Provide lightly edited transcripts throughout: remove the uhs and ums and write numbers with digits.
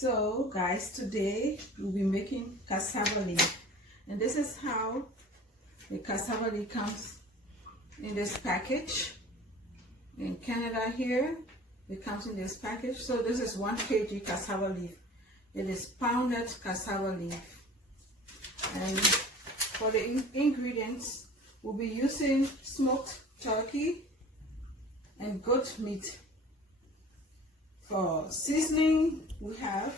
So guys, today we'll be making cassava leaf, and this is how the cassava leaf comes in this package. In Canada here, it comes in this package. So this is 1 kg cassava leaf. It is pounded cassava leaf. And for the ingredients, we'll be using smoked turkey and goat meat. For seasoning, we have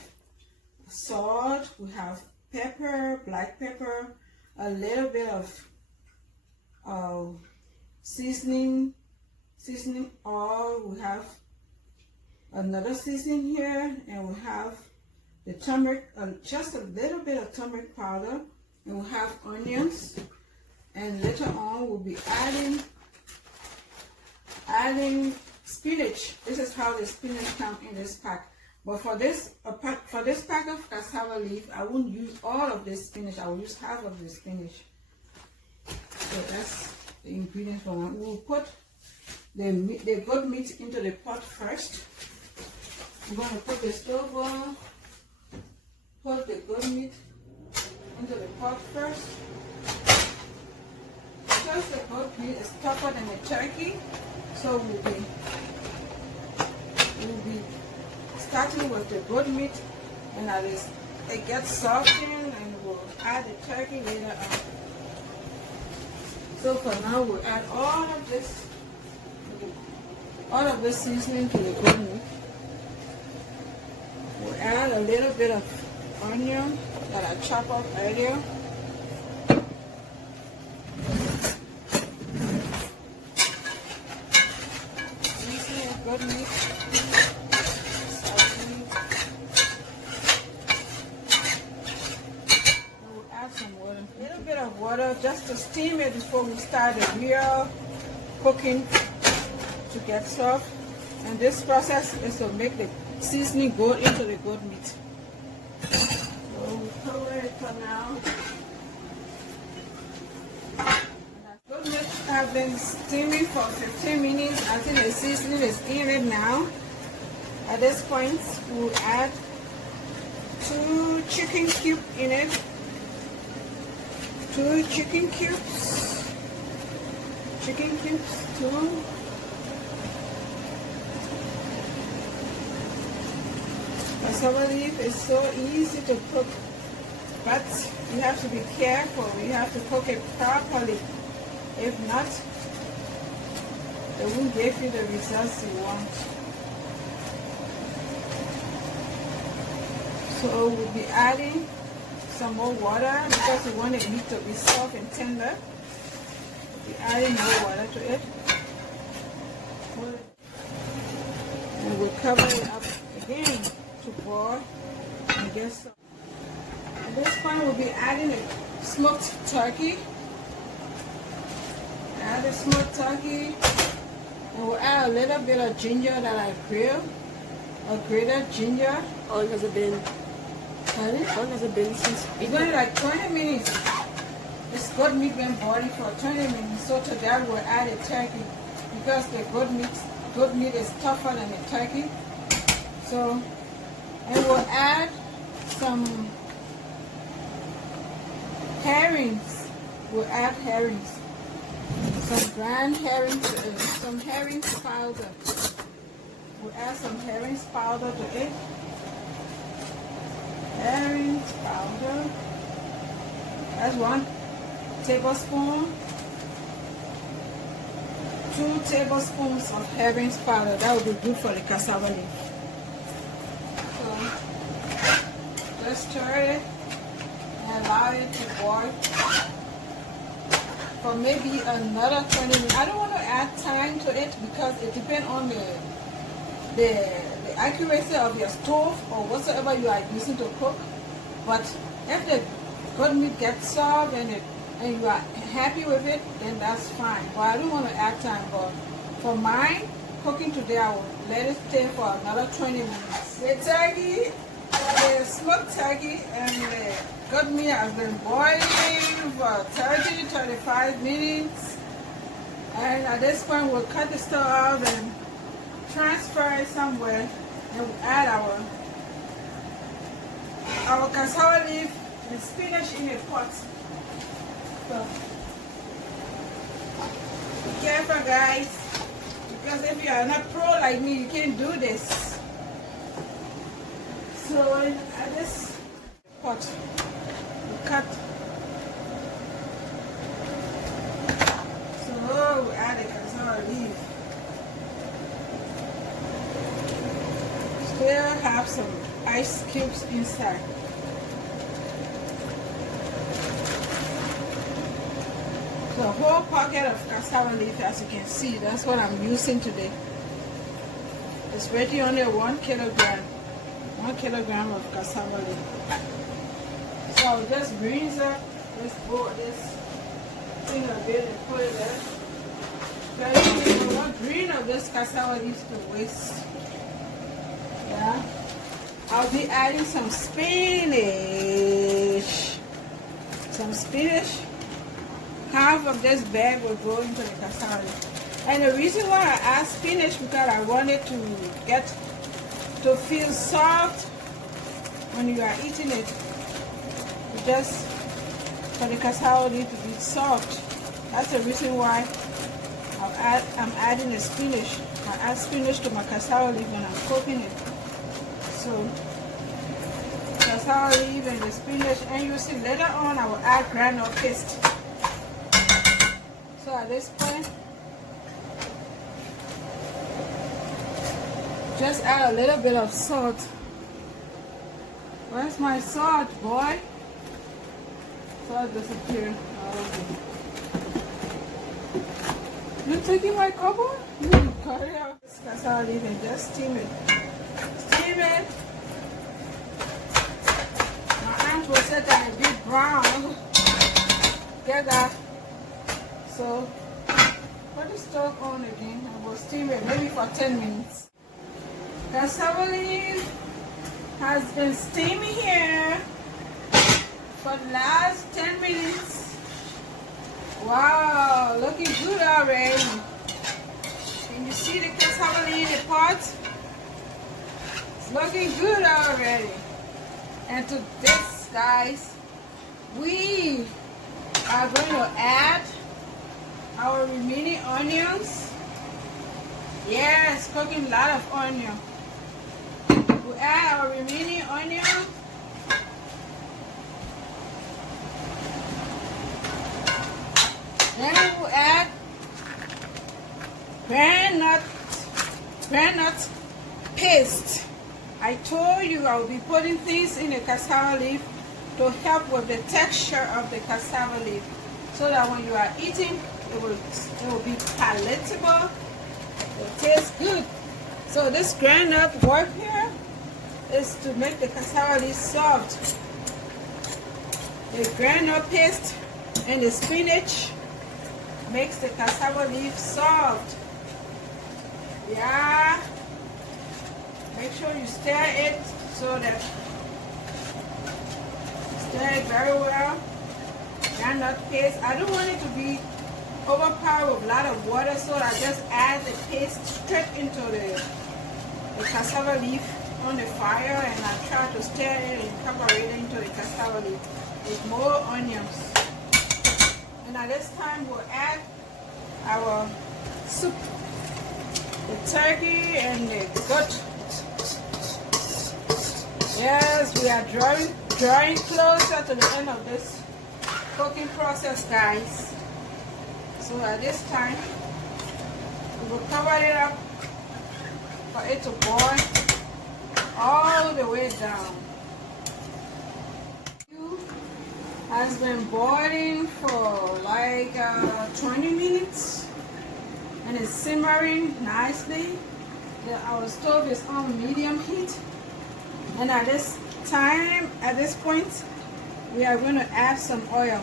salt, we have pepper, black pepper, a little bit of seasoning oil. We have another seasoning here, and we have the turmeric, just a little bit of turmeric powder, and we have onions. And later on, we'll be adding spinach. This is how the spinach comes in this pack. But for this pack of cassava leaf, I won't use all of this spinach. I will use half of the spinach. So that's the ingredients for one. We'll put the goat meat into the pot first. I'm going to put the stove on. Put the goat meat into the pot first. Because the goat meat is tougher than the turkey, so we'll be starting with the goat meat, and as it gets softened, and we'll add the turkey later on. So for now, we'll add all of this seasoning to the goat meat. We'll add a little bit of onion that I chopped up earlier. Goat meat. We'll add some water. A little bit of water just to steam it before we start the real cooking to get soft. And this process is to make the seasoning go into the goat meat. So we'll cover it for now. Goat meat have been steaming for 15 minutes. I think the seasoning is in it now. At this point, we'll add 2 chicken cubes in it. 2 chicken cubes. Chicken cubes, 2. Cassava leaf is so easy to cook, but you have to be careful. You have to cook it properly. If not, it won't give you the results you want. So we'll be adding some more water because we want the meat to be soft and tender. We'll be adding more water to it. And we'll cover it up again to boil and get soft. At this point, we'll be adding a smoked turkey. Add the smoked turkey, and we'll add a little bit of ginger that I grilled, a grated ginger. How long has it been? Honey? How long has it been since? It's been like 20 minutes. This goat meat been boiling for 20 minutes, so today we'll add a turkey because the goat meat is tougher than the turkey. So, and we'll add some herrings. We'll add herrings. Some ground herrings, some herrings powder. We'll add some herrings powder to it. Herrings powder. That's 1 tablespoon. 2 tablespoons of herrings powder. That would be good for the cassava leaf. So just stir it and allow it to boil for maybe another 20 minutes. I don't want to add time to it because it depends on the accuracy of your stove or whatsoever you are using to cook. But if the goat meat gets soft and you are happy with it, then that's fine. But I don't want to add time. But for mine cooking today, I will let it stay for another 20 minutes. The turkey, the smoked turkey and the goat meat has been boiling for 30 to 35 minutes. And at this point, we'll cut the stove off and transfer it somewhere, and we'll add our our cassava leaf and spinach in a pot. So be careful, guys, because if you are not pro like me, you can't do this. So at this pot, we cut. So we add the cassava leaf. Still have some ice cubes inside. So a whole pocket of cassava leaf, as you can see, that's what I'm using today. It's ready only 1 kilogram. 1 kilogram of cassava leaf. So I'll just rinse up this bowl, this thing a bit and put it there. Because you don't want green of this cassava leaf to waste. Yeah. I'll be adding some spinach. Some spinach. Half of this bag will go into the cassava leaf. And the reason why I add spinach because I want it to feel soft when you are eating it. Just for the cassava leaf to be soft. That's the reason why I'm adding the spinach. I add spinach to my cassava leaf when I'm cooking it. So cassava leaf and the spinach, and you see later on I will add granule paste. So at this point, just add a little bit of salt. Where's my salt, boy? Salt disappeared. Oh. You taking my cover? You cut it out. This cassava leaf and just steam it. Steam it. My hands will set at a bit brown. Get that. So put the stove on again and we'll steam it maybe for 10 minutes. Cassava leaf has been steaming here for the last 10 minutes. Wow, looking good already. Can you see the cassava leaf in the pot? It's looking good already. And to this, guys, we are going to add our remaining onions. Yes, cooking a lot of onion. We add our remaining onion. Then we add granite paste. I told you I will be putting things in the cassava leaf to help with the texture of the cassava leaf, so that when you are eating, it will be palatable. It will taste good. So this granite work here is to make the cassava leaf soft. The granite paste and the spinach makes the cassava leaf soft. Yeah. Make sure you stir it so that stir it very well. Granite paste. I don't want it to be overpowered with a lot of water, so I just add the paste straight into the cassava leaf on the fire, and I try to stir it and incorporate it into the cassava leaf with more onions. And at this time we'll add our soup, the turkey and the goat. Yes, we are drawing closer to the end of this cooking process, guys. So at this time, we will cover it up for it to boil all the way down. It has been boiling for like 20 minutes and it's simmering nicely. Our stove is on medium heat, and at this time, at this point, we are going to add some oil.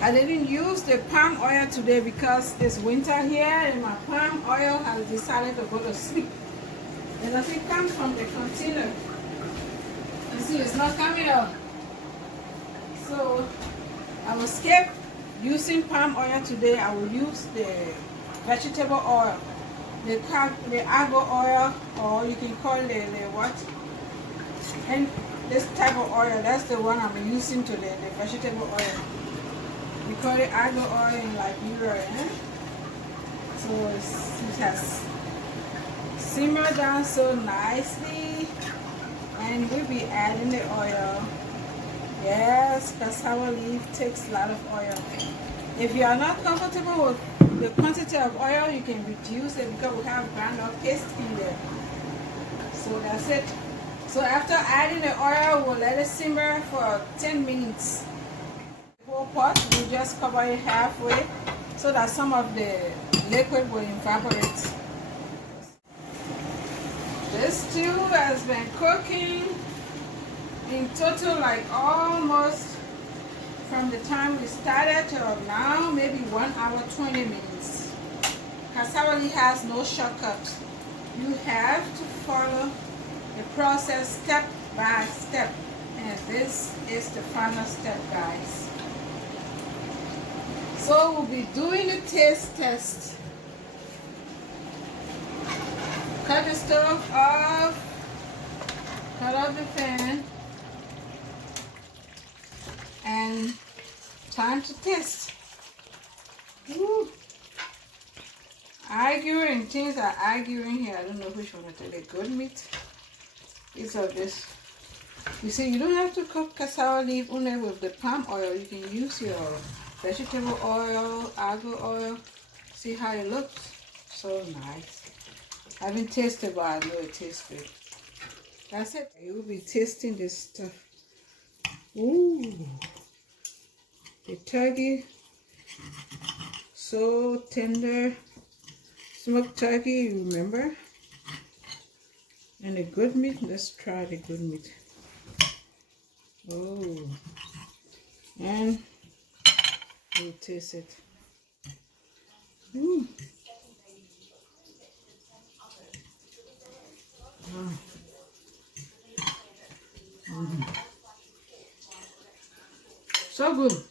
I didn't use the palm oil today because it's winter here and my palm oil has decided to go to sleep. It doesn't come from the container. You see, it's not coming out. So I will skip using palm oil today. I will use the vegetable oil, the argo oil, or you can call it the what? And this type of oil, that's the one I'm using today, the vegetable oil. We call it argo oil in Liberia. Eh? So it has simmered down so nicely, and we'll be adding the oil. Yes, cassava leaf takes a lot of oil. If you are not comfortable with the quantity of oil, you can reduce it because we have ground up paste in there. So that's it. So after adding the oil, we'll let it simmer for 10 minutes. The whole pot, we'll just cover it halfway so that some of the liquid will evaporate. This stew has been cooking in total like almost from the time we started till now, maybe 1 hour 20 minutes. Cassava leaf has no shortcut. You have to follow the process step by step, and this is the final step, guys. So we'll be doing the taste test. Cut the stove off, cut off the fan, and time to taste. Woo. Arguing, things are arguing here. I don't know which one to tell the good meat. It's of this. You see, you don't have to cook cassava leaf only with the palm oil. You can use your vegetable oil, argo oil. See how it looks? So nice. I haven't tasted, but I know it tastes good. That's it. You will be tasting this stuff. Ooh. The turkey, so tender. Smoked turkey, you remember? And the good meat, let's try the good meat. Oh, and we'll taste it. Mm. Oh. Mm. So good.